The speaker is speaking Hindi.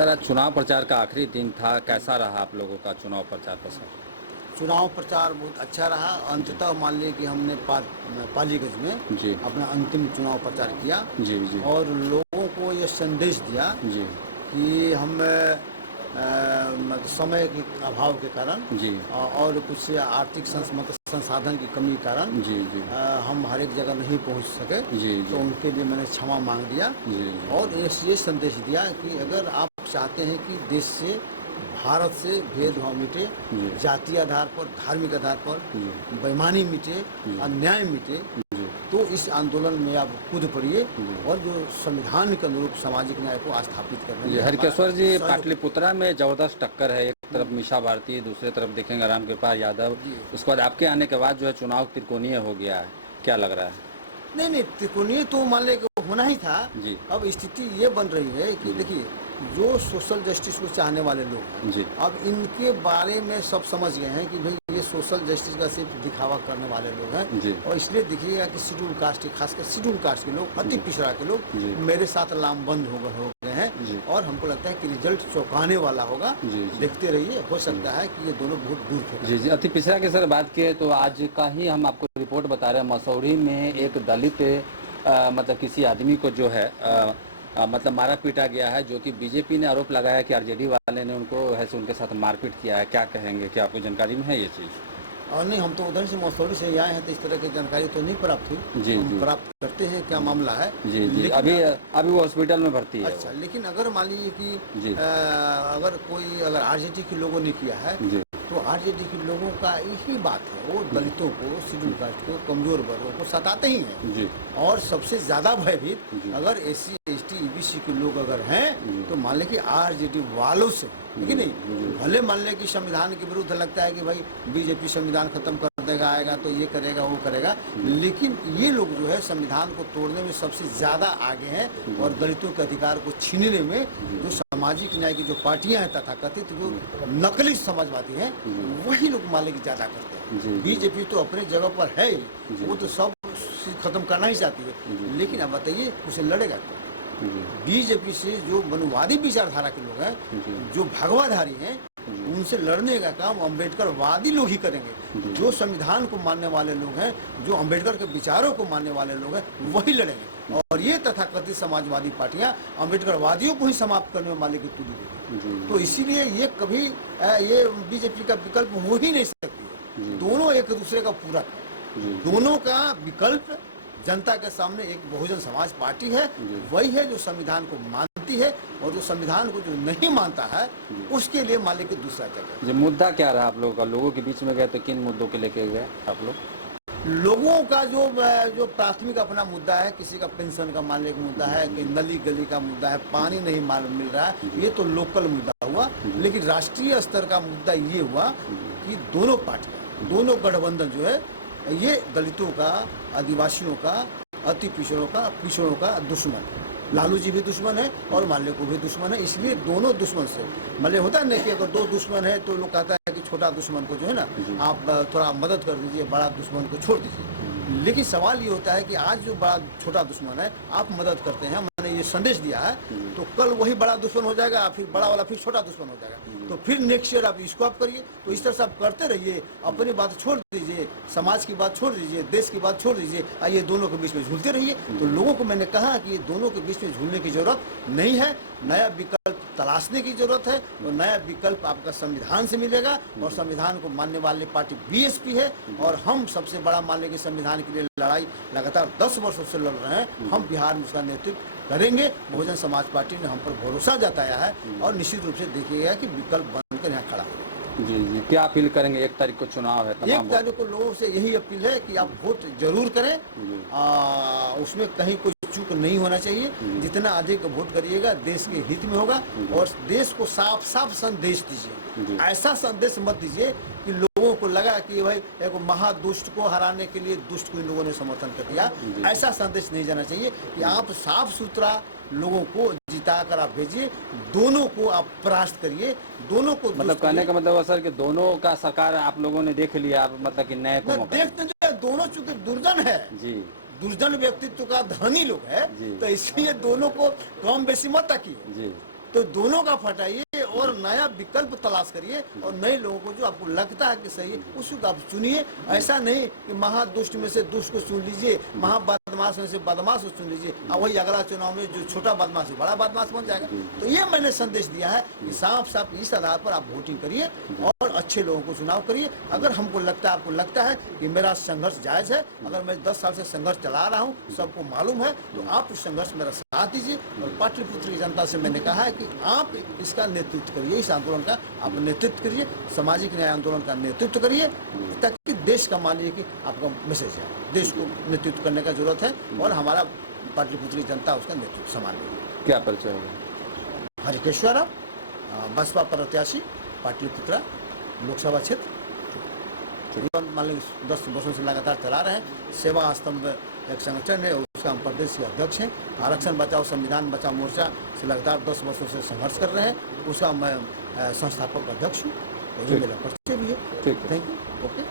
सर, आज चुनाव प्रचार का आखिरी दिन था, कैसा रहा आप लोगों का चुनाव प्रचार प्रसार? चुनाव प्रचार बहुत अच्छा रहा। अंततः मान लिया कि हमने पालीगंज में जी अपना अंतिम चुनाव प्रचार किया जी जी और लोगों को ये संदेश दिया जी कि हम मतलब समय के अभाव के कारण जी और कुछ आर्थिक मतलब संसाधन की कमी के कारण जी जी हम हर एक जगह नहीं पहुंच सके। जी तो उनके लिए मैंने क्षमा मांग दिया जी और ये संदेश दिया कि अगर आप चाहते हैं कि देश से भारत से भेदभाव मिटे, जी जातीय आधार पर, धार्मिक आधार पर जी बेईमानी मिटे, जी अन्याय मिटे, जी तो इस आंदोलन में आप कूद पड़िए जी। और जो संविधान के अनुरूप सामाजिक न्याय को स्थापित करने जी में हरकेश्वर जी, सहयोग- पाटलिपुत्रा में जबरदस्त टक्कर है। एक तरफ मीसा भारती, दूसरी तरफ देखेंगे रामकृपाल यादव। जी। उसके बाद आपके आने के बाद जो है चुनाव त्रिकोणीय हो गया है, क्या लग रहा है? नहीं, त्रिकोणीय तो मान ले होना ही था। जी अब स्थिति ये बन रही है कि जी। देखिए, जो सोशल जस्टिस को चाहने वाले लोग हैं, जी अब इनके बारे में सब समझ गए हैं कि भाई ये सोशल जस्टिस का सिर्फ दिखावा करने वाले लोग हैं। जी और इसलिए देखिएगा कि शेड्यूल कास्ट, खासकर शेड्यूल कास्ट के लोग, अति पिछड़ा के लोग जी। मेरे साथ लामबंद हो गए हैं। जी। और हमको लगता है कि रिजल्ट चौंकाने वाला होगा। जी, जी। देखते रहिए, हो सकता है कि ये दोनों बहुत दूर थे। जी जी अति पिछड़ा की सर बात किए तो आज का ही हम आपको रिपोर्ट बता रहे हैं। मसौरी में एक दलित मतलब किसी आदमी को जो है मतलब मारा पीटा गया है, जो कि बीजेपी ने आरोप लगाया कि आरजेडी वाले ने उनको ऐसे उनके साथ मारपीट किया है। क्या कहेंगे, क्या आपको जानकारी में है ये चीज़? और नहीं, हम तो उधर से मसौरी से आए हैं तो इस तरह की जानकारी तो नहीं प्राप्त हुई। जी, हम जी। प्राप्त करते हैं क्या मामला है। जी जी लेकिन अभी वो हॉस्पिटल में भर्ती है। अच्छा, लेकिन अगर मान लीजिए कि जी। अगर आरजेडी के लोगों ने किया है जी तो आरजेडी के लोगों का यही बात है, वो दलितों को, शेड्यूल कास्ट को, कमजोर वर्गों को सताते ही हैं। जी और सबसे ज्यादा भयभीत जी। अगर SC ST EBC के लोग अगर हैं जी। तो मान लें कि आरजेडी वालों से, है कि जी। नहीं। भले मान लें कि संविधान के विरुद्ध लगता है कि भाई बीजेपी संविधान खत्म कर देगा, आएगा तो ये करेगा वो करेगा, लेकिन ये लोग जो है संविधान को तोड़ने में सबसे ज्यादा आगे हैं और दलितों के अधिकार को छीनने में जो सामाजिक न्याय की जो पार्टियां हैं तथाकथित जो नकली समाजवादी हैं, वही लोग मान लें कि ज्यादा करते जी। हैं। बीजेपी तो अपनी जगह पर है ही, जी। वो तो सब खत्म करना ही चाहती है, लेकिन अब बताइए उसे लड़ेगा कौन? जी बीजेपी से जो मनुवादी विचारधारा के लोग हैं, जी। जो भगवाधारी हैं, उनसे लड़ने का काम अम्बेडकरवादी लोग ही करेंगे। जो संविधान को मानने वाले लोग हैं, जो अम्बेडकर के विचारों को मानने वाले लोग हैं, वही लड़ेंगे। और ये तथाकथित समाजवादी पार्टियां अम्बेडकरवादियों को ही समाप्त करने में मालिक तुल्य होगी। तो इसीलिए ये कभी ये बीजेपी का विकल्प हो ही नहीं सकती है। दोनों एक दूसरे का पूरक है। दोनों का विकल्प जनता के सामने एक बहुजन समाज पार्टी है, वही है जो संविधान को मानती है, और जो संविधान को जो नहीं मानता है उसके लिए मालिक की दूसरा जगह। जी मुद्दा क्या रहा आप लोगों का? लोगों के बीच में गए तो किन मुद्दों के लेके गए आप लोग? लोगों का जो प्राथमिक अपना मुद्दा है, किसी का पेंशन का मान लें मुद्दा है, कि नली गली का मुद्दा है, पानी नहीं मिल रहा है, ये तो लोकल मुद्दा हुआ। लेकिन राष्ट्रीय स्तर का मुद्दा ये हुआ कि दोनों पार्टियां, दोनों गठबंधन जो है, ये दलितों का, आदिवासियों का, अति पिछड़ों का दुश्मन है। लालू जी भी दुश्मन है और माले को भी दुश्मन है। इसलिए दोनों दुश्मन से माले होता है ना कि अगर दो दुश्मन है तो लोग कहता है कि छोटा दुश्मन को जो है ना आप थोड़ा मदद कर दीजिए, बड़ा दुश्मन को छोड़ दीजिए। लेकिन सवाल ये होता है कि आज जो बड़ा छोटा दुश्मन है आप मदद करते हैं, मैंने ये संदेश दिया है, तो कल वही बड़ा दुश्मन हो जाएगा, फिर बड़ा वाला फिर छोटा दुश्मन हो जाएगा। तो फिर नेक्स्ट ईयर आप इसको आप करिए। तो इस तरह से आप करते रहिए, अपनी बात छोड़ दीजिए, समाज की बात छोड़ दीजिए, देश की बात छोड़ दीजिए, ये दोनों के बीच में झूलते रहिए। तो लोगों को मैंने कहा कि ये दोनों के बीच में झूलने की जरूरत नहीं है, नया विकल्प तलाशने की जरूरत है। और नया विकल्प आपका संविधान से मिलेगा, और संविधान को मानने वाली पार्टी BSP है। और हम सबसे बड़ा मान लेंगे संविधान के लिए लड़ाई लगातार 10 वर्षों से लड़ रहे हैं। हम बिहार में उसका नेतृत्व करेंगे। बहुजन समाज पार्टी ने हम पर भरोसा जताया है और निश्चित रूप से देखिएगा कि विकल्प बनकर यहाँ खड़ा होगा। जी जी क्या अपील करेंगे? 1 तारीख को चुनाव है, 1 तारीख को लोगों से यही अपील है कि आप वोट जरूर करें। उसमें कहीं कोई चूक नहीं होना चाहिए। जितना अधिक वोट करिएगा देश के हित में होगा। और देश को साफ साफ संदेश दीजिए। ऐसा संदेश मत दीजिए कि लोगों को लगा कि भाई एक महादुष्ट को हराने के लिए दुष्ट को इन लोगों ने समर्थन कर दिया। ऐसा संदेश नहीं जाना चाहिए कि आप साफ सुथरा लोगों को जिता कर आप भेजिए, दोनों को आप परास्त करिए, दोनों को। मतलब कहने का मतलब सर कि दोनों का सरकार आप लोगों ने देख लिया, आप मतलब कि नए को देखते जो दोनों चूंकि दुर्जन है जी, दुर्जन व्यक्तित्व का धनी लोग है, तो इसलिए दोनों को कम बेसी मत ताकिए। जी तो दोनों का फटाइए और नया विकल्प तलाश करिए और नए लोगों को जो आपको लगता है कि सही है उसको आप चुनिए। ऐसा नहीं कि महादुष्ट में से दुष्ट को चुन लीजिए, महाबदमाश में से बदमाश को चुन लीजिए और वही अगला चुनाव में जो छोटा बदमाश है बड़ा बदमाश बन जाएगा। तो ये मैंने संदेश दिया है कि साफ साफ इस आधार पर आप वोटिंग करिए और अच्छे लोगों को चुनाव करिए। अगर हमको लगता है, आपको लगता है कि मेरा संघर्ष जायज़ है, अगर मैं 10 साल से संघर्ष चला रहा हूँ, सबको मालूम है, तो आप उस संघर्ष मेरा साथ दीजिए। और पाटलिपुत्र की जनता से मैंने कहा है कि आप इसका नेतृत्व करिए, इस आंदोलन का आप नेतृत्व करिए, सामाजिक न्याय आंदोलन का नेतृत्व करिए, ताकि देश का मान लीजिए कि आपका मैसेज है, देश को नेतृत्व करने का जरूरत है और हमारा पाटलिपुत्र की जनता उसका नेतृत्व संभाल लेगी। क्या परिचय होगा? हरिकेश्वर राव, बसपा प्रत्याशी, पाटलिपुत्र लोकसभा क्षेत्र। मान लीजिए 10 वर्षों से लगातार चला रहे हैं। सेवा स्तंभ एक संगठन है, उसका हम प्रदेश के अध्यक्ष हैं। आरक्षण बचाओ संविधान बचाओ मोर्चा से लगातार 10 वर्षों से संघर्ष कर रहे हैं, उसका मैं संस्थापक अध्यक्ष हूँ। तो ये मेरा परिचय भी है। ठीक है। Thank you. ओके।